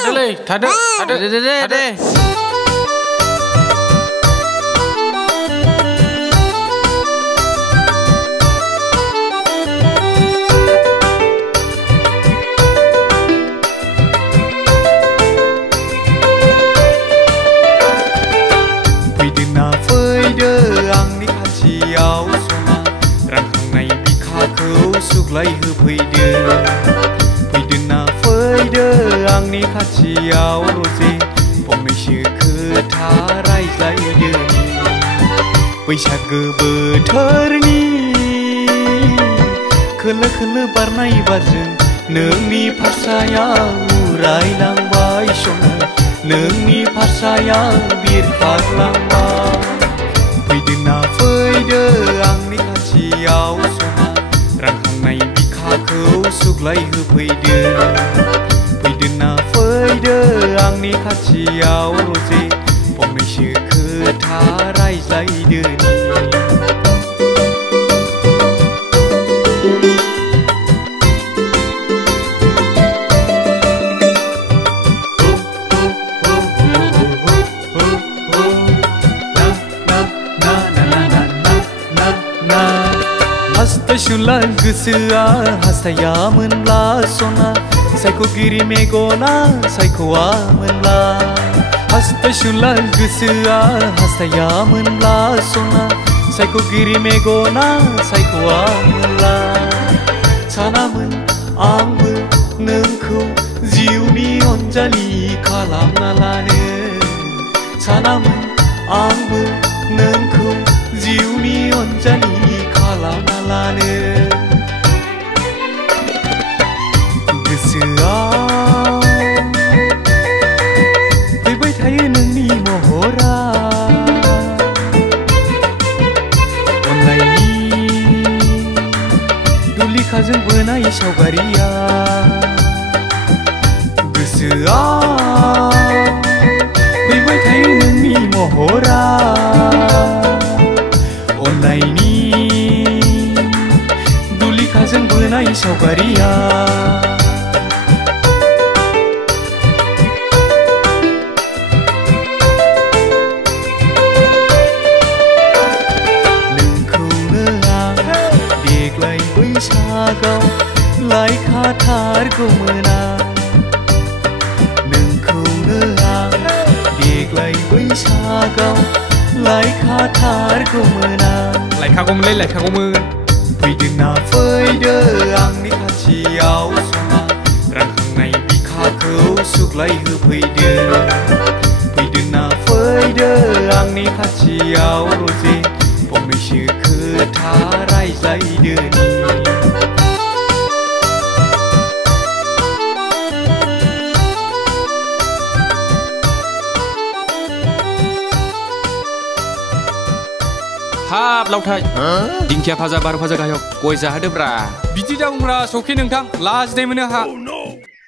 थादोलै थादो दे सुग्लाय होफैदो फैदोना फैदो आंनि खाथियाव रजे फंनैसो खोथा रायज्लायदो बैसागो बोथोरनि खोलो खोलो बारनाय बारजों नोंनि फारसायाव उरायलांबाय सना नोंनि फारसायाव बिरखारलांबाय फैदोना फैदो आंनि खाथियाव सना रांखांनाय बिखाखौ सुग्लाय होफैदो फैदोना फैदो आंनि खाथियाव रजे फंनैसो खोथा रायज्लायदो हास्थायसुला गोसोआ हास्थायामोनब्ला सना सायख'गिरि मेगना सायख'आमोनब्ला हास्थायसुला गोसोआ हास्थायामोनब्ला सना सायख'गिरि मेगना सायख'आमोनब्ला सानामोन आंबो नोंखौ जिउनि अनजालि खालामना लानो सानामोन आंबो नोंखौ जिउनि अनजालि खालामना लानो गोसोआव फैबाय थायो नोंनि महरा अननायनि दुलिखाजों बोनाय सावगारिया गोसोआव फैबाय थायो नोंनि महरा अननायनि दुलिखाजों बोनाय सावगारिया नोंखौनो आं देग्लाय बैसागाव लायखाथारगौमोन नोंखौनो आं देग्लाय बैसागाव लायखाथारगौमोन लायखागौमोन फैदोना फैदो आंनि खाथियाव सना रांखांनाय बिखाखौ सुग्लाय होफैदो फैदोना फैदो आंनि खाथियाव रजे फंनैसो खोथा रायज्लायदो हाब लावथाय दिंखिया भाजा बार' भाजा गाहायाव गय जाहोदोब्रा बिदि दाबुंब्रा सखि नोंथां लाजिनाय मोनो हा